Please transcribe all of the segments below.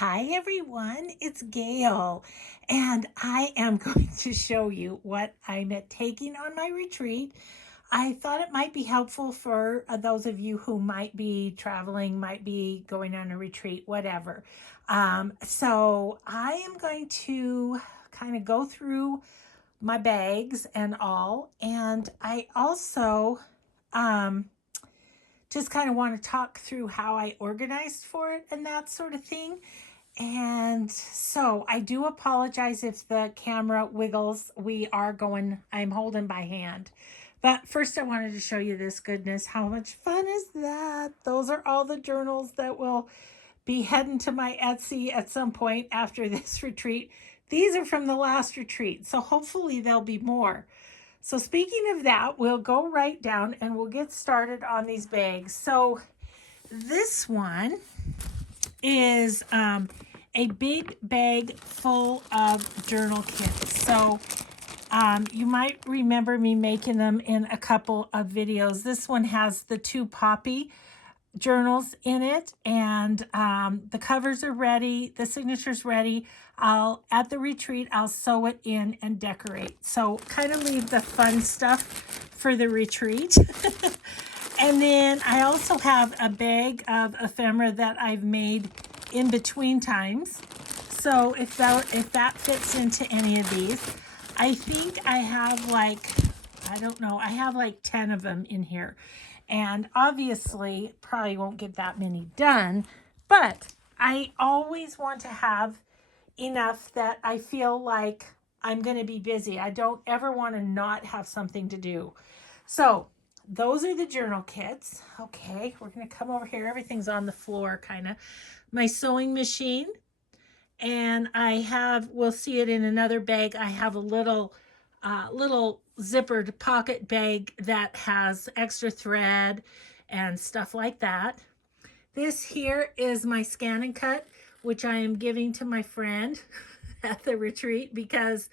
Hi everyone, it's Gail, and I am going to show you what I'm taking on my retreat. I thought it might be helpful for those of you who might be traveling, might be going on a retreat, whatever. So I am going to kind of go through my bags and all, and I also um, just kind of want to talk through how I organized for it and that sort of thing. And so I do apologize if the camera wiggles. I'm holding by hand. But first, I wanted to show you this goodness. How much fun is that? Those are all the journals that will be heading to my Etsy at some point after this retreat. These are from the last retreat, so hopefully there'll be more. So speaking of that, we'll go right down and we'll get started on these bags. So this one is a big bag full of journal kits. So you might remember me making them in a couple of videos. This one has the 2 poppy journals in it, and the covers are ready, the signature's ready. At the retreat, I'll sew it in and decorate. So kind of leave the fun stuff for the retreat. And then I also have a bag of ephemera that I've made in between times. So if that fits into any of these, I think I have I have like 10 of them in here. And obviously probably won't get that many done, but I always want to have enough that I feel like I'm going to be busy. I don't ever want to not have something to do. So those are the journal kits. Okay, we're going to come over here. Everything's on the floor, kind of. My sewing machine. And we'll see it in another bag. I have a little zippered pocket bag that has extra thread and stuff like that. This here is my scan and cut, which I am giving to my friend at the retreat because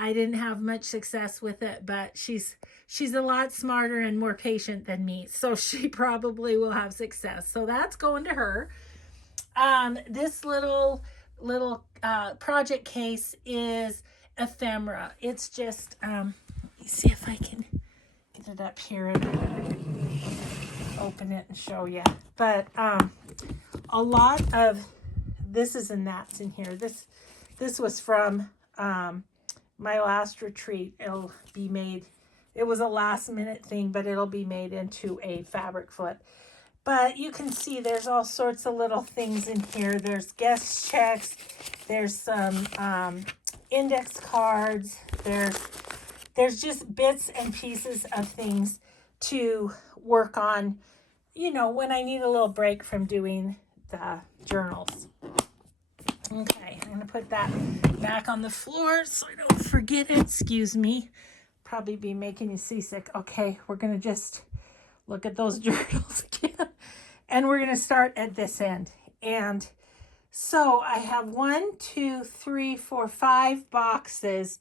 I didn't have much success with it, but she's a lot smarter and more patient than me, so she probably will have success. So that's going to her. This little project case is ephemera. It's just let me see if I can get it up here and open it and show you. But a lot of this is and that's in here. This was from my last retreat. It'll be made. It was a last minute thing, but it'll be made into a fabric foot. But you can see there's all sorts of little things in here. There's guest checks. There's some index cards. There's just bits and pieces of things to work on, when I need a little break from doing the journals. Okay, I'm going to put that back on the floor so I don't forget it. Excuse me. Probably be making you seasick. Okay, we're going to just look at those journals again. And we're going to start at this end. And so I have 5 boxes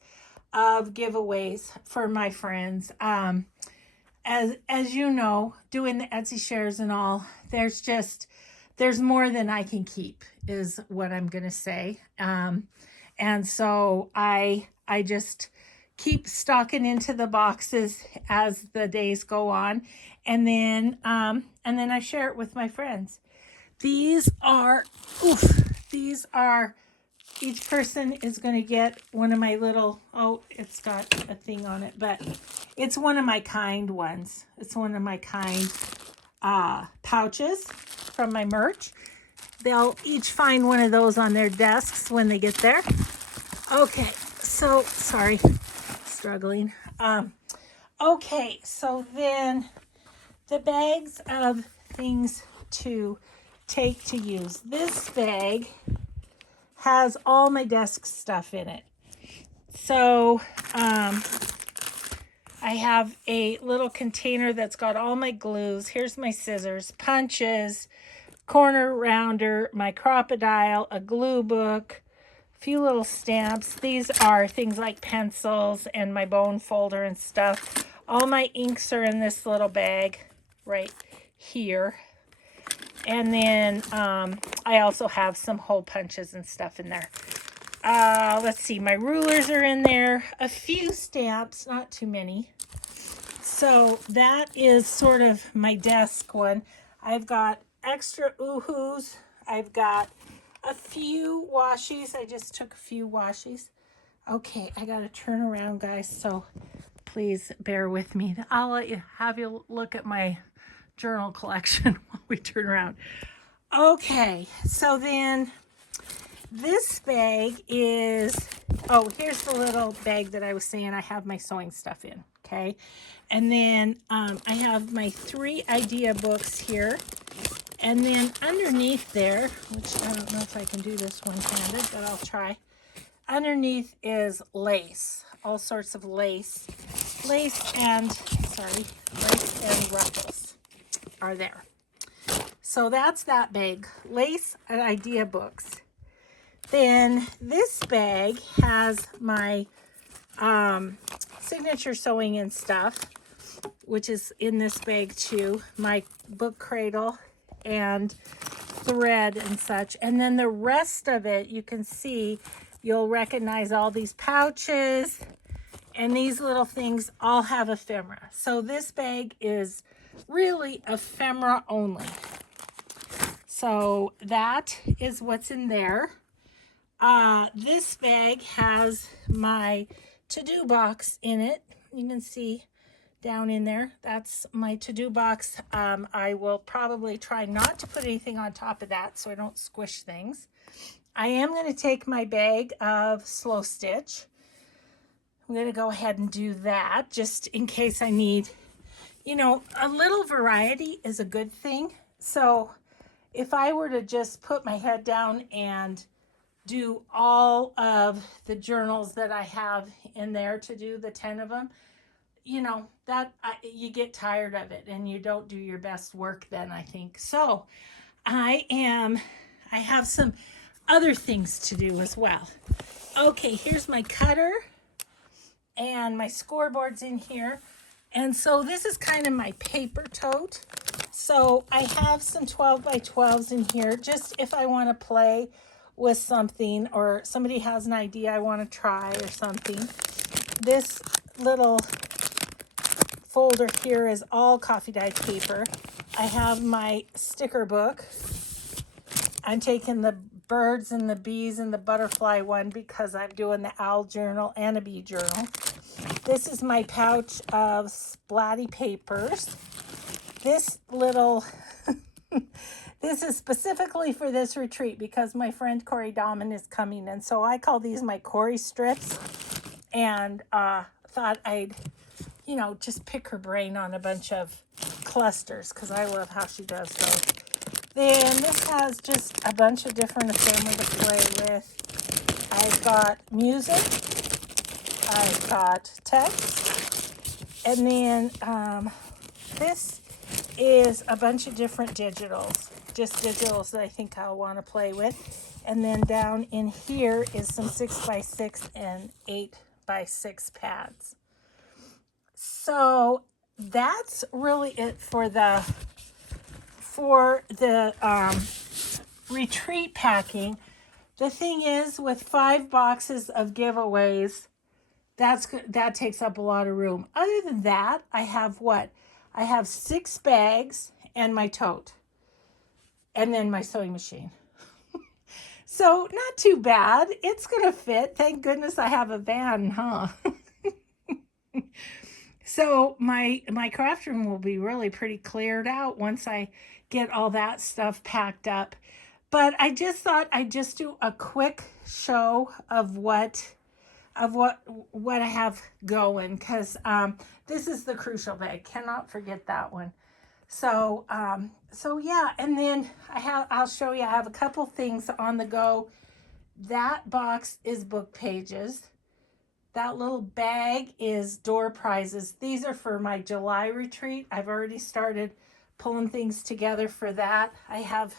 of giveaways for my friends. As you know, doing the Etsy shares and all, there's more than I can keep, is what I'm going to say. And so I just keep stocking into the boxes as the days go on, and then I share it with my friends. These are each person is going to get one of my little, it's got a thing on it, but it's one of my kind ones. It's one of my kind pouches from my merch. They'll each find one of those on their desks when they get there. Okay, so sorry, struggling. Okay, so then the bags of things to take to use. This bag has all my desk stuff in it. So I have a little container that's got all my glues. Here's my scissors, punches, corner rounder, my crocodile, a glue book, a few little stamps. These are things like pencils and my bone folder and stuff. All my inks are in this little bag right here. And then I also have some hole punches and stuff in there. Let's see, my rulers are in there. A few stamps, not too many. So that is sort of my desk one. I've got extra oohoos. I've got a few washies. I just took a few washies. Okay, I got to turn around, guys, so please bear with me. I'll let you have you look at my journal collection while we turn around. Okay, so then this bag is, oh, here's the little bag that I was saying I have my sewing stuff in, okay? And then I have my 3 idea books here. And then underneath there, which I don't know if I can do this one-handed, but I'll try. Underneath is lace, all sorts of lace. Lace and ruffles are there. So that's that bag, lace and idea books. Then this bag has my signature sewing and stuff, which is in this bag too. My book cradle and thread and such. And then the rest of it, you can see, you'll recognize all these pouches and these little things all have ephemera. So this bag is really ephemera only. So that is what's in there. This bag has my to-do box in it. You can see down in there, that's my to-do box. I will probably try not to put anything on top of that so I don't squish things. I am going to take my bag of slow stitch. I'm going to go ahead and do that just in case I need, you know, a little variety is a good thing. So if I were to just put my head down and do all of the journals that I have in there to do, the 10 of them, you know, that you get tired of it and you don't do your best work then, I think. So I have some other things to do as well. Okay, here's my cutter and my scoreboard's in here. And so this is kind of my paper tote. So I have some 12 by 12s in here, just if I want to play with something or somebody has an idea I want to try or something. This little folder here is all coffee dyed paper. I have my sticker book. I'm taking the birds and the bees and the butterfly one because I'm doing the owl journal and a bee journal. This is my pouch of splatty papers. This little, this is specifically for this retreat because my friend Corey Dahman is coming. And so I call these my Corey strips and thought I'd, you know, just pick her brain on a bunch of clusters because I love how she does those. Then this has just a bunch of different ephemera to play with. I've got music. I've got text. And then this is a bunch of different digitals. Just digitals that I think I'll want to play with. And then down in here is some 6x6 and 8x6 pads. So that's really it for the retreat packing. The thing is, with 5 boxes of giveaways, that takes up a lot of room. Other than that, I have what? I have 6 bags and my tote, and then my sewing machine. So not too bad. It's gonna fit. Thank goodness I have a van, huh? So my craft room will be really pretty cleared out once I get all that stuff packed up. But I just thought I'd just do a quick show of what I have going, because this is the crucial bag. Cannot forget that one. So so yeah, and then I'll show you. I have a couple things on the go. That box is book pages. That little bag is door prizes. These are for my July retreat. I've already started pulling things together for that. I have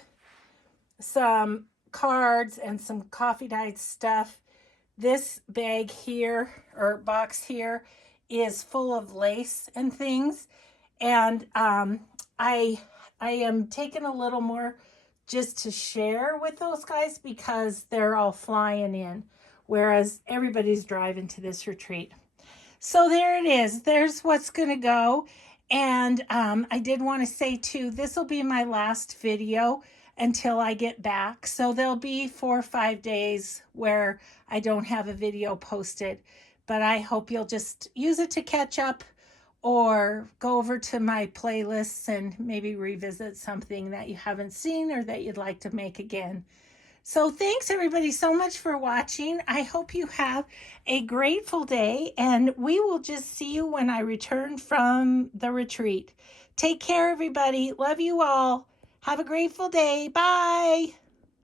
some cards and some coffee dyed stuff. This bag here, or box here, is full of lace and things. And I I am taking a little more just to share with those guys because they're all flying in, whereas everybody's driving to this retreat. So there it is. There's what's going to go. And I did want to say too, this will be my last video until I get back. So there'll be 4 or 5 days where I don't have a video posted. But I hope you'll just use it to catch up or go over to my playlists and maybe revisit something that you haven't seen or that you'd like to make again. So thanks everybody so much for watching. I hope you have a grateful day, and we will just see you when I return from the retreat. Take care everybody. Love you all. Have a grateful day. Bye.